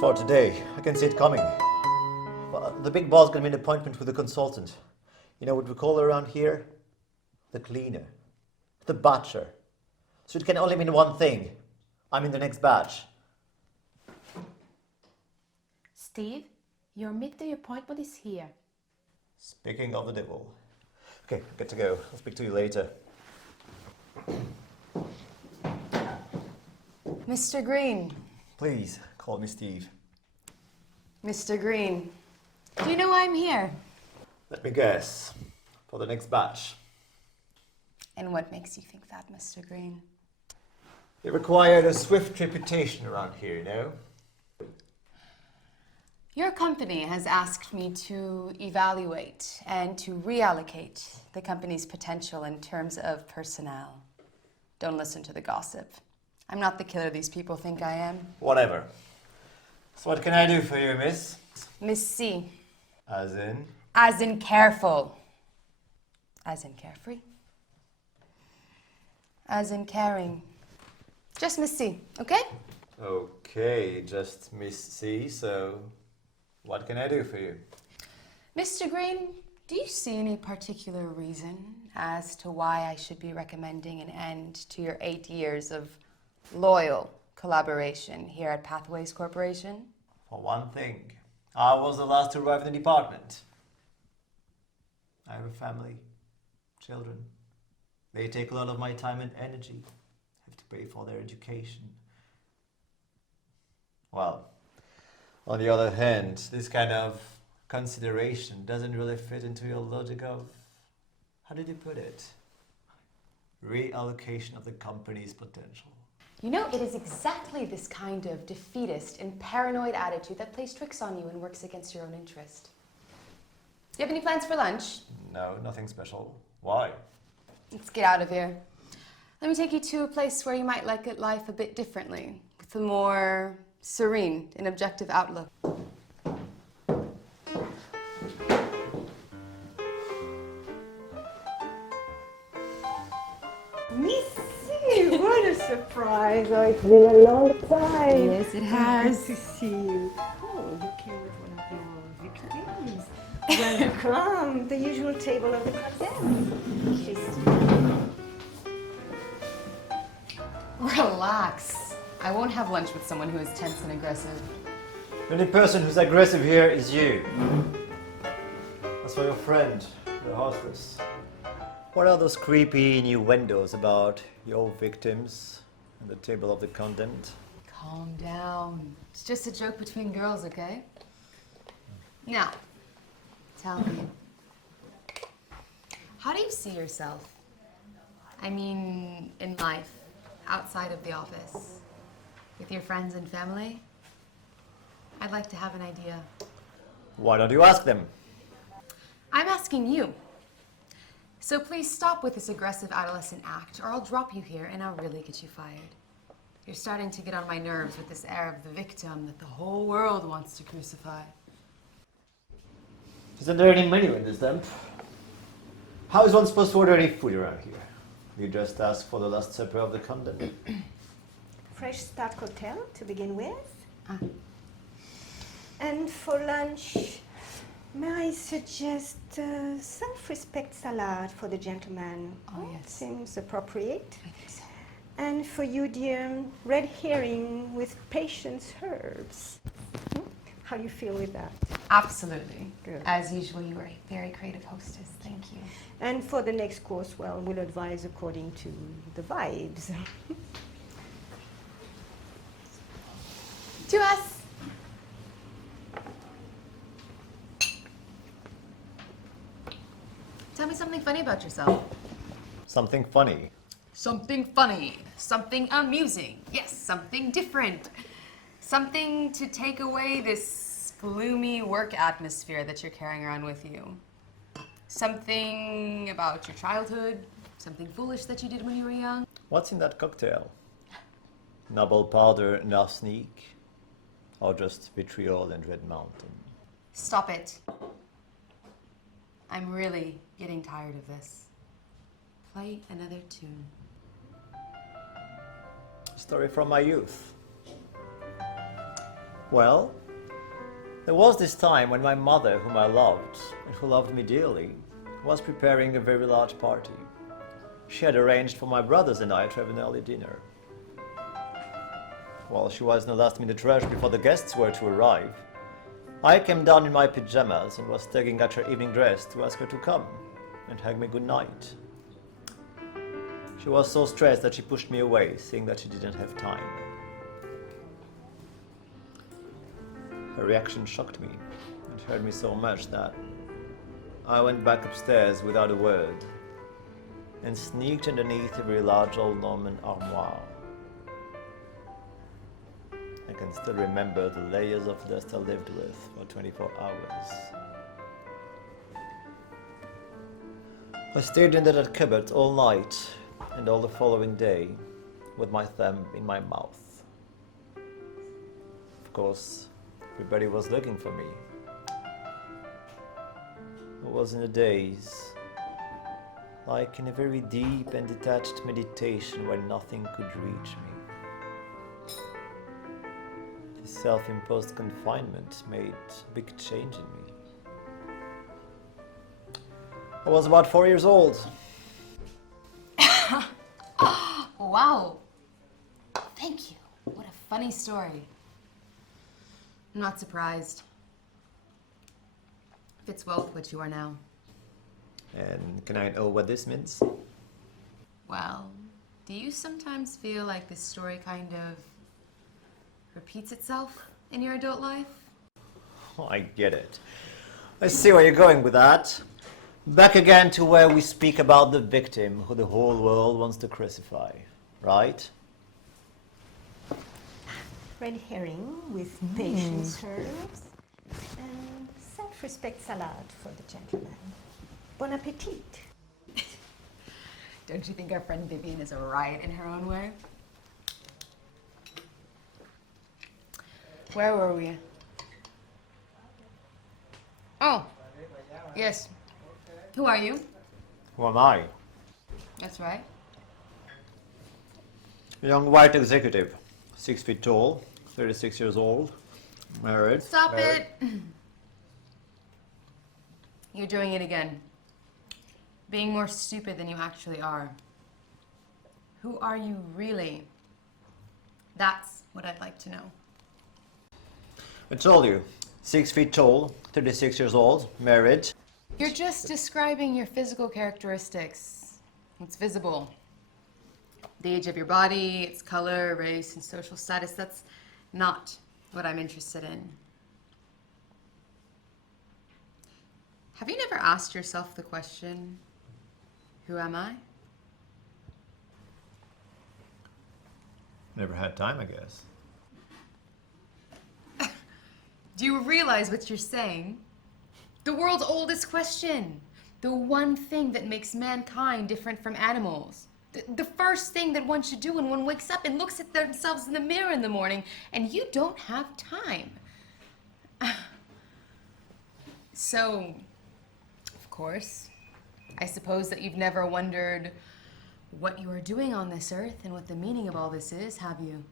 For today, I can see it coming. Well, the big boss got me an appointment with a consultant. You know what we call her around here? The cleaner. The butcher. So it can only mean one thing. I'm in the next batch. Steve, your midday appointment is here. Speaking of the devil. Okay, good to go. I'll speak to you later. Mr. Green. Please, call me Steve. Mr. Green, do you know why I'm here? Let me guess. For the next batch. And what makes you think that, Mr. Green? It required a swift reputation around here, you know? Your company has asked me to evaluate and to reallocate the company's potential in terms of personnel. Don't listen to the gossip. I'm not the killer these people think I am. Whatever. So what can I do for you, miss? Miss C. As in? As in careful. As in carefree. As in caring. Just Miss C, okay? Okay, just Miss C, so what can I do for you? Mr. Green, do you see any particular reason as to why I should be recommending an end to your 8 years of loyal collaboration here at Pathways Corporation? For one thing, I was the last to arrive in the department. I have a family, children. They take a lot of my time and energy. I have to pay for their education. Well, on the other hand, this kind of consideration doesn't really fit into your logic of, how did you put it? Reallocation of the company's potential. You know, it is exactly this kind of defeatist and paranoid attitude that plays tricks on you and works against your own interest. Do you have any plans for lunch? No, nothing special. Why? Let's get out of here. Let me take you to a place where you might look at life a bit differently, with a more serene and objective outlook. Missy, what a surprise. Oh, it's been a long time. Yes, it has. Good to see you. Oh, you came with one of your victims. Welcome. The usual table of the condemned. Relax. I won't have lunch with someone who is tense and aggressive. The only person who's aggressive here is you. As for your friend, the hostess. What are those creepy innuendos about your victims and the table of the condemned? Calm down. It's just a joke between girls, okay? Now, tell me, how do you see yourself? I mean, in life, outside of the office, with your friends and family? I'd like to have an idea. Why don't you ask them? I'm asking you. So please stop with this aggressive adolescent act, or I'll drop you here and I'll really get you fired. You're starting to get on my nerves with this air of the victim that the whole world wants to crucify. Isn't there any menu in this dump? How is one supposed to order any food around here? You just ask for the last supper of the condemned. Fresh start cocktail to begin with. And for lunch, may I suggest self-respect salad for the gentleman? Oh, yes. Seems appropriate. I think so. And for you, dear, red herring with patience herbs. How do you feel with that? Absolutely. Good. As usual, you are a very creative hostess. Thank you. And for the next course, well, we'll advise according to the vibes. To us. Tell me something funny about yourself. Something funny. Something funny. Something amusing. Yes, something different. Something to take away this gloomy work atmosphere that you're carrying around with you? Something about your childhood? Something foolish that you did when you were young? What's in that cocktail? Noble powder and arsenic? Or just vitriol and Red Mountain? Stop it. I'm really getting tired of this. Play another tune. Story from my youth. Well, there was this time when my mother, whom I loved, and who loved me dearly, was preparing a very large party. She had arranged for my brothers and I to have an early dinner. While she was in a last-minute rush before the guests were to arrive, I came down in my pajamas and was tugging at her evening dress to ask her to come and hug me good night. She was so stressed that she pushed me away, saying that she didn't have time. Her reaction shocked me and hurt me so much that I went back upstairs without a word and sneaked underneath a very large old Norman armoire. I can still remember the layers of dust I lived with for 24 hours. I stayed in that cupboard all night and all the following day with my thumb in my mouth. Of course, everybody was looking for me. I was in a daze, like in a very deep and detached meditation where nothing could reach me. This self-imposed confinement made a big change in me. I was about 4 years old. Wow. Thank you. What a funny story. I'm not surprised. Fits well with what you are now. And can I know what this means? Well, do you sometimes feel like this story kind of repeats itself in your adult life? Oh, I get it. I see where you're going with that. Back again to where we speak about the victim who the whole world wants to crucify, right? Red herring with patience herbs and self-respect salad for the gentleman. Bon appetit. Don't you think our friend Vivian is a riot in her own way? Where were we? Oh, yes. Who are you? Who am I? That's right. A young white executive, 6 feet tall, 36 years old, married. Stop it! You're doing it again. Being more stupid than you actually are. Who are you really? That's what I'd like to know. I told you, 6 feet tall, 36 years old, married. You're just describing your physical characteristics. It's visible. The age of your body, its color, race, and social status, that's not what I'm interested in. Have you never asked yourself the question, who am I? Never had time, I guess. Do you realize what you're saying? The world's oldest question. The one thing that makes mankind different from animals. The first thing that one should do when one wakes up and looks at themselves in the mirror in the morning, and you don't have time. So, of course, I suppose that you've never wondered what you are doing on this earth and what the meaning of all this is, have you?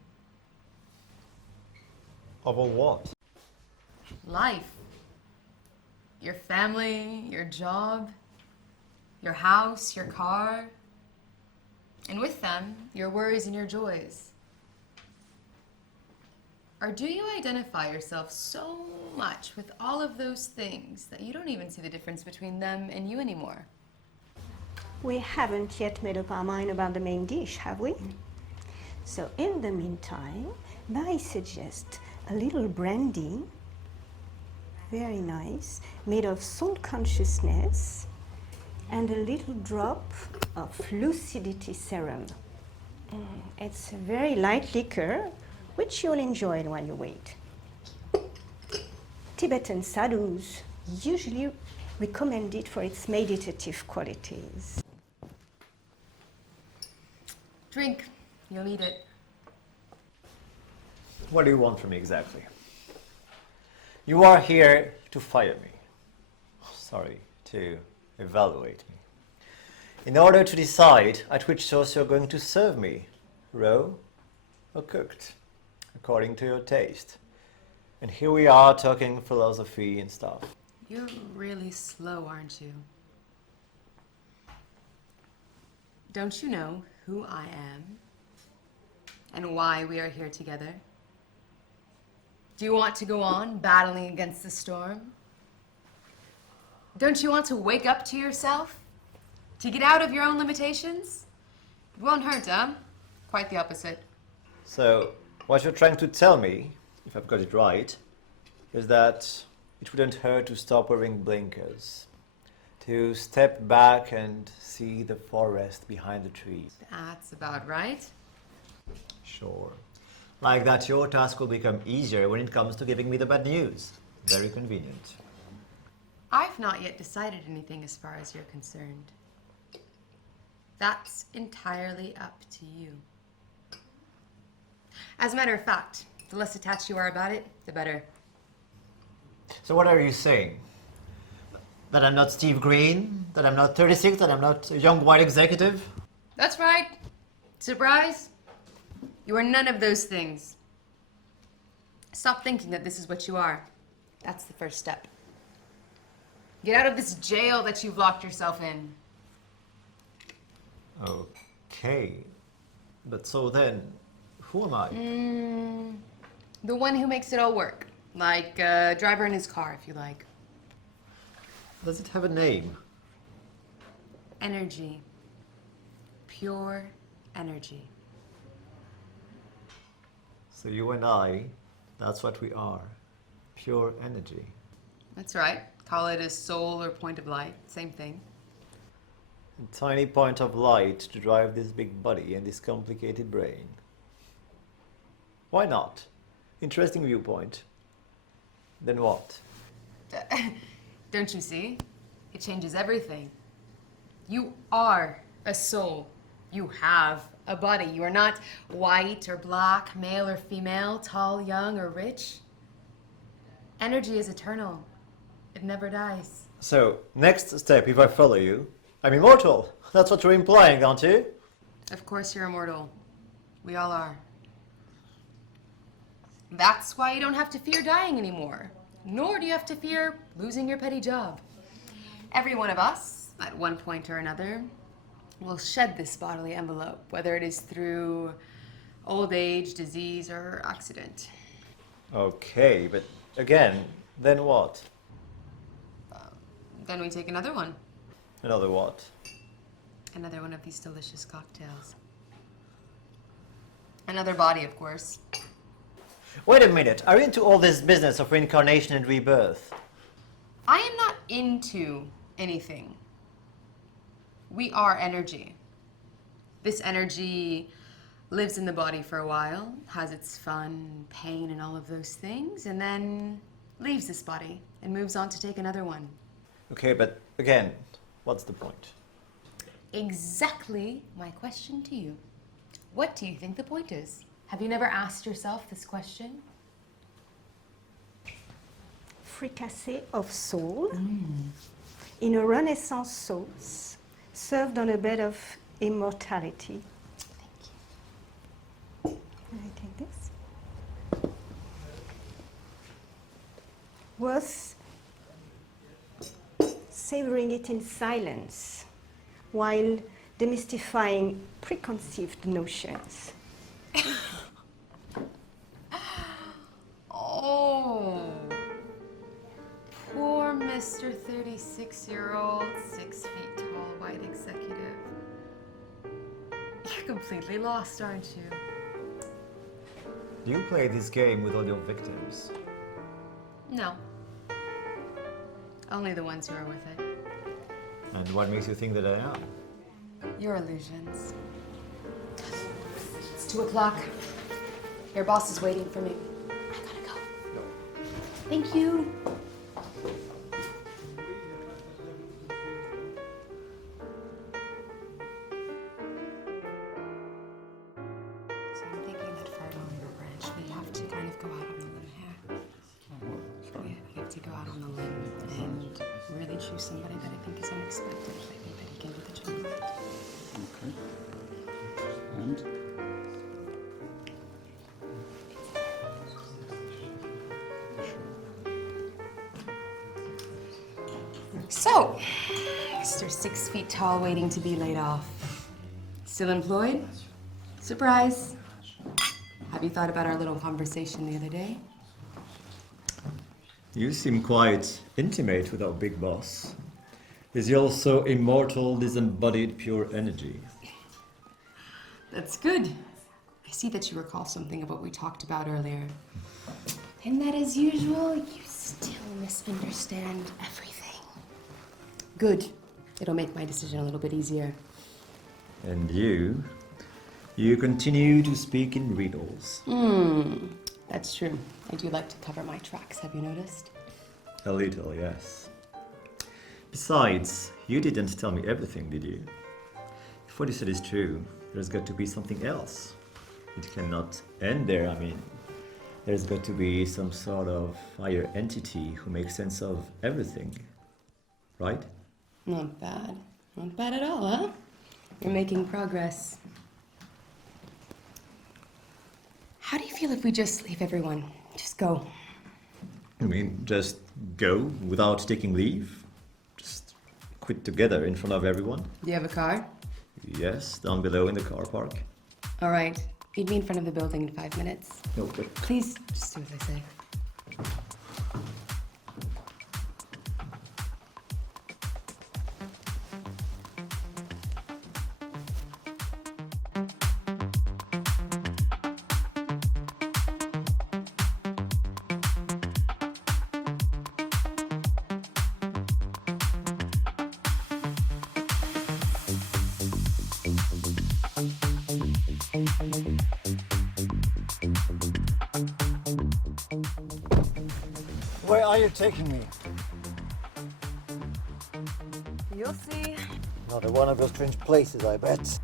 Of all what? Life. Your family, your job, your house, your car, and with them, your worries and your joys. Or do you identify yourself so much with all of those things that you don't even see the difference between them and you anymore? We haven't yet made up our mind about the main dish, have we? So in the meantime, I suggest a little brandy, very nice, made of salt consciousness, and a little drop of lucidity serum. It's a very light liquor, which you'll enjoy while you wait. Tibetan sadhus usually recommend it for its meditative qualities. Drink. You'll need it. What do you want from me exactly? You are here to fire me. Sorry, to evaluate me. In order to decide at which sauce you're going to serve me, raw or cooked, according to your taste. And here we are talking philosophy and stuff. You're really slow, aren't you? Don't you know who I am? And why we are here together? Do you want to go on battling against the storm? Don't you want to wake up to yourself? To get out of your own limitations? It won't hurt, huh? Quite the opposite. So, what you're trying to tell me, if I've got it right, is that it wouldn't hurt to stop wearing blinkers, to step back and see the forest behind the trees. That's about right. Sure. Like that, your task will become easier when it comes to giving me the bad news. Very convenient. I've not yet decided anything as far as you're concerned. That's entirely up to you. As a matter of fact, the less attached you are about it, the better. So what are you saying? That I'm not Steve Green? That I'm not 36? That I'm not a young white executive? That's right. Surprise? You are none of those things. Stop thinking that this is what you are. That's the first step. Get out of this jail that you've locked yourself in. Okay. But so then, who am I? The one who makes it all work. Like a driver in his car, if you like. Does it have a name? Energy. Pure energy. So you and I, that's what we are. Pure energy. That's right. Call it a soul or point of light. Same thing. A tiny point of light to drive this big body and this complicated brain. Why not? Interesting viewpoint. Then what? Don't you see? It changes everything. You are a soul. You have a body. You are not white or black, male or female, tall, young, or rich. Energy is eternal. It never dies. So, next step, if I follow you, I'm immortal. That's what you're implying, aren't you? Of course you're immortal. We all are. That's why you don't have to fear dying anymore. Nor do you have to fear losing your petty job. Every one of us, at one point or another, will shed this bodily envelope, whether it is through old age, disease, or accident. Okay, but again, then what? Then we take another one. Another what? Another one of these delicious cocktails. Another body, of course. Wait a minute, are you into all this business of reincarnation and rebirth? I am not into anything. We are energy. This energy lives in the body for a while, has its fun, pain, and all of those things, and then leaves this body and moves on to take another one. Okay, but again, what's the point? Exactly my question to you. What do you think the point is? Have you never asked yourself this question? Fricassee of soul in a Renaissance sauce served on a bed of immortality. Thank you. Can I take this? Worth savoring it in silence while demystifying preconceived notions. Oh, poor Mr. 36-year-old, 6 feet tall white executive. You're completely lost, aren't you? Do you play this game with all your victims? No. Only the ones who are with it. And what makes you think that I am? Your illusions. It's 2 o'clock. Your boss is waiting for me. I gotta go. Thank you. So I'm thinking that for our longer branch, we have to kind of go out on a limb here. We have to go out on a limb and really choose somebody that I think is unexpected. I think that he can do the job right. Okay. And? So, Mr. 6 feet tall waiting to be laid off. Still employed? Surprise. Have you thought about our little conversation the other day? You seem quite intimate with our big boss. Is he also immortal, disembodied, pure energy? That's good. I see that you recall something of what we talked about earlier. And that, as usual, you still misunderstand everything. Good. It'll make my decision a little bit easier. And you continue to speak in riddles. That's true. I do like to cover my tracks, have you noticed? A little, yes. Besides, you didn't tell me everything, did you? If what you said is true, there's got to be something else. It cannot end there, I mean. There's got to be some sort of higher entity who makes sense of everything. Right? Not bad. Not bad at all, huh? You're making progress. How do you feel if we just leave everyone? Just go. I mean, just go without taking leave? Just quit together in front of everyone? Do you have a car? Yes, down below in the car park. All right. Meet me in front of the building in 5 minutes. No, but Please, just do as I say. Where are you taking me? You'll see. Another one of those strange places, I bet.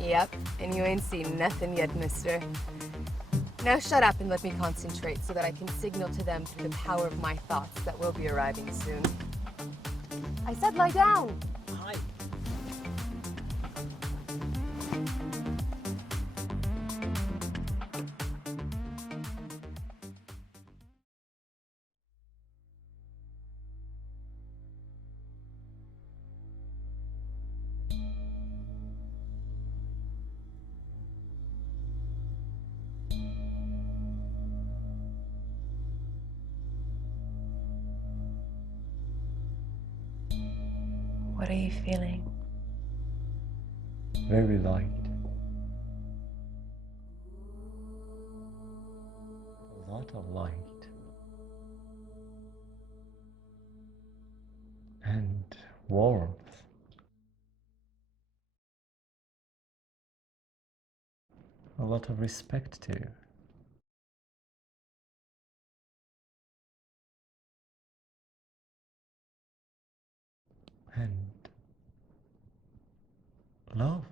Yep, and you ain't seen nothing yet, mister. Now shut up and let me concentrate so that I can signal to them through the power of my thoughts that we'll be arriving soon. I said lie down! Hi. What are you feeling? very light. A lot of light. And warmth. A lot of respect too. And love.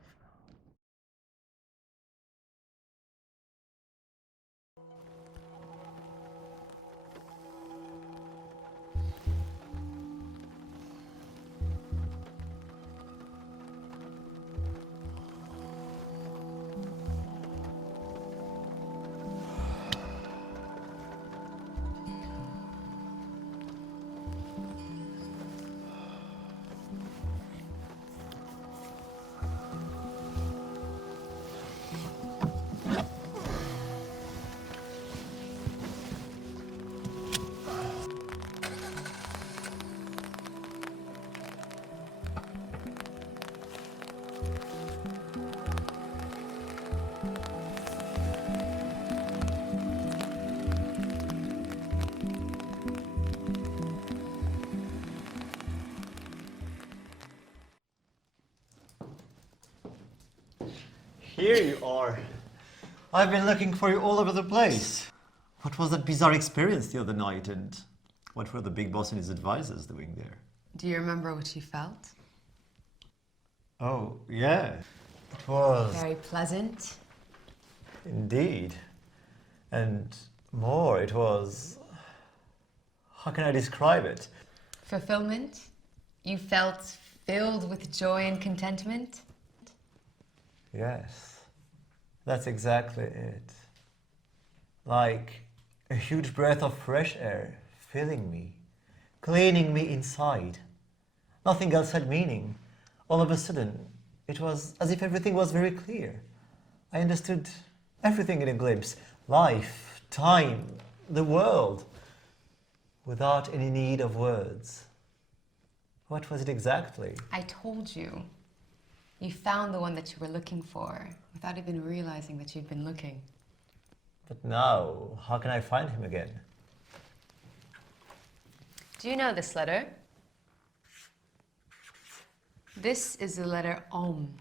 Here you are. I've been looking for you all over the place. What was that bizarre experience the other night, and what were the big boss and his advisors doing there? Do you remember what you felt? Oh, yeah. It was. Very pleasant. Indeed. And more, it was. How can I describe it? Fulfillment? You felt filled with joy and contentment? Yes. That's exactly it. Like a huge breath of fresh air filling me, cleaning me inside. Nothing else had meaning. All of a sudden, it was as if everything was very clear. I understood everything in a glimpse. Life, time, the world, without any need of words. What was it exactly? I told you. You found the one that you were looking for without even realizing that you'd been looking. But now, how can I find him again? Do you know this letter? This is the letter Om.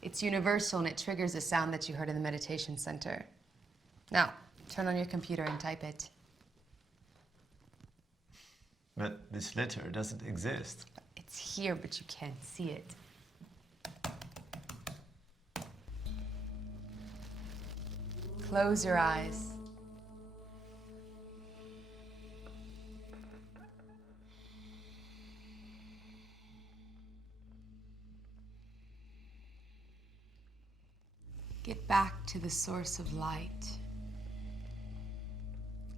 It's universal and it triggers a sound that you heard in the meditation center. Now, turn on your computer and type it. But this letter doesn't exist. It's here, but you can't see it. Close your eyes. Get back to the source of light.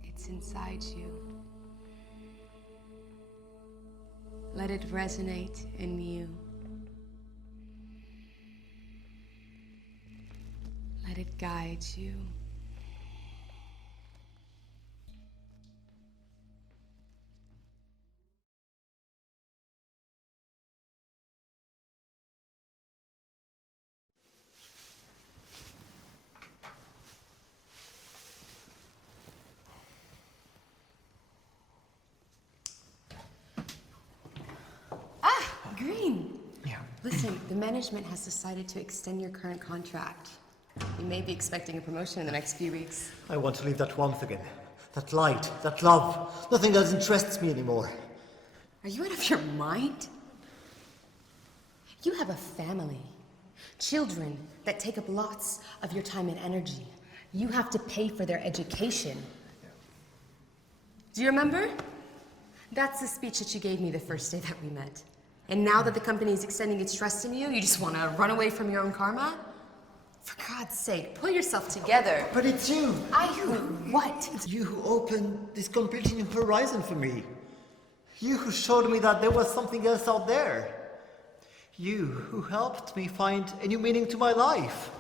It's inside you. Let it resonate in you. Let it guide you. Green. Yeah. Listen, the management has decided to extend your current contract. You may be expecting a promotion in the next few weeks. I want to leave that warmth again. That light, that love. Nothing else interests me anymore. Are you out of your mind? You have a family. Children that take up lots of your time and energy. You have to pay for their education. Do you remember? That's the speech that you gave me the first day that we met. And now that the company is extending its trust in you, you just want to run away from your own karma? For God's sake, pull yourself together. But it's you. What? It's you who opened this completely new horizon for me. You who showed me that there was something else out there. You who helped me find a new meaning to my life.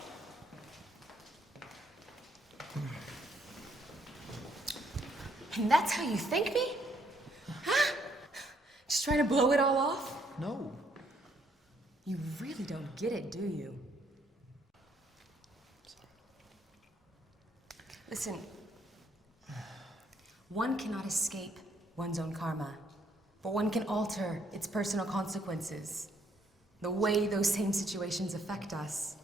And that's how you thank me? Huh? Just trying to blow it all off? No. You really don't get it, do you? Listen, one cannot escape one's own karma, but one can alter its personal consequences, the way those same situations affect us.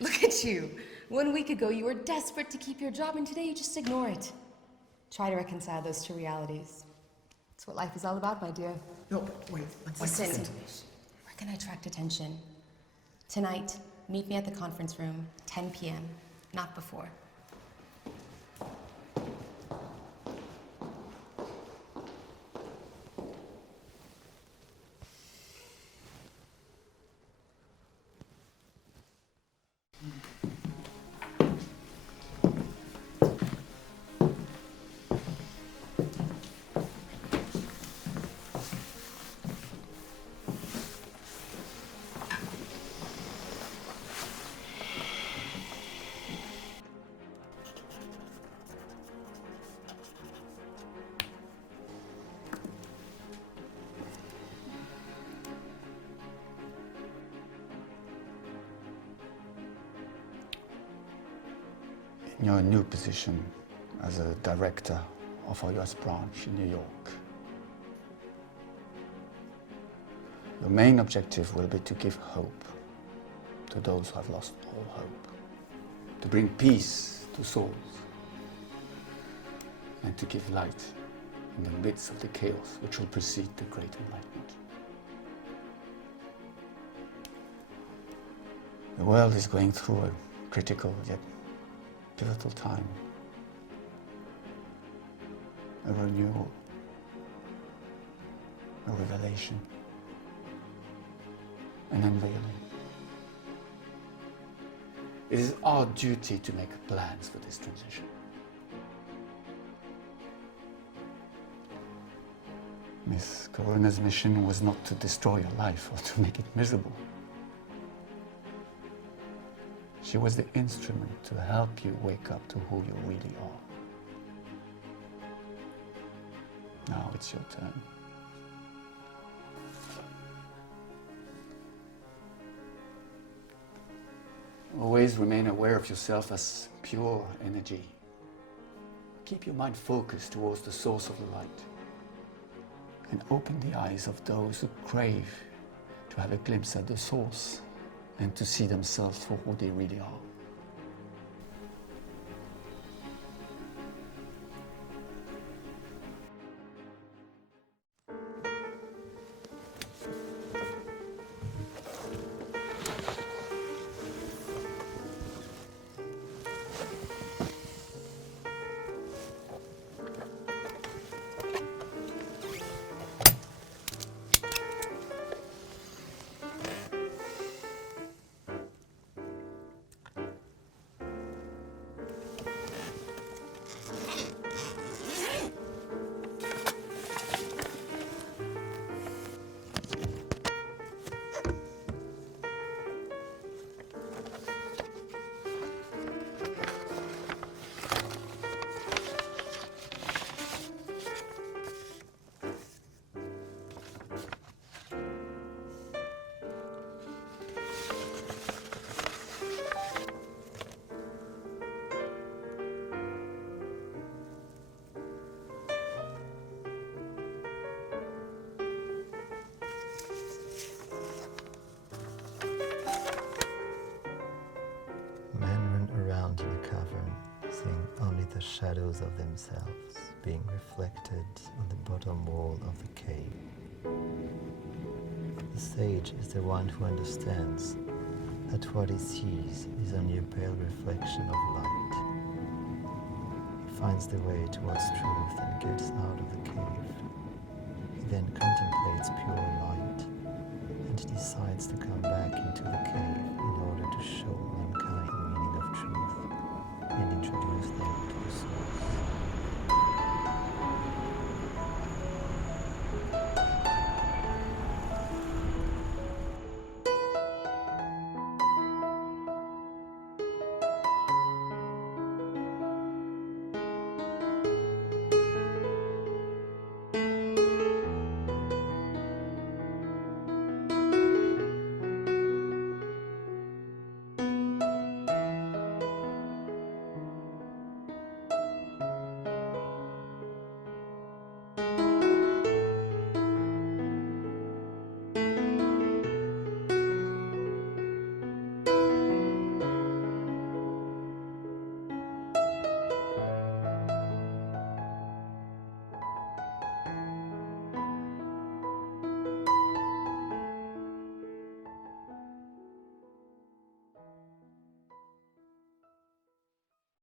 Look at you. 1 week ago, you were desperate to keep your job, and today you just ignore it. Try to reconcile those two realities. That's what life is all about, my dear. No, wait. Listen, where can I attract attention? Tonight, meet me at the conference room, 10 p.m., not before. In your new position as a director of our US branch in New York, your main objective will be to give hope to those who have lost all hope, to bring peace to souls and to give light in the midst of the chaos which will precede the Great Enlightenment. The world is going through a critical yet pivotal time. A renewal, a revelation, an unveiling. It is our duty to make plans for this transition. Miss Corona's mission was not to destroy your life or to make it miserable. She was the instrument to help you wake up to who you really are. Now it's your turn. Always remain aware of yourself as pure energy. Keep your mind focused towards the source of the light. And open the eyes of those who crave to have a glimpse at the source and to see themselves for who they really are. The shadows of themselves being reflected on the bottom wall of the cave. The sage is the one who understands that what he sees is only a pale reflection of light. He finds the way towards truth and gets out of the cave. He then contemplates pure light and decides to come back into the cave in order to show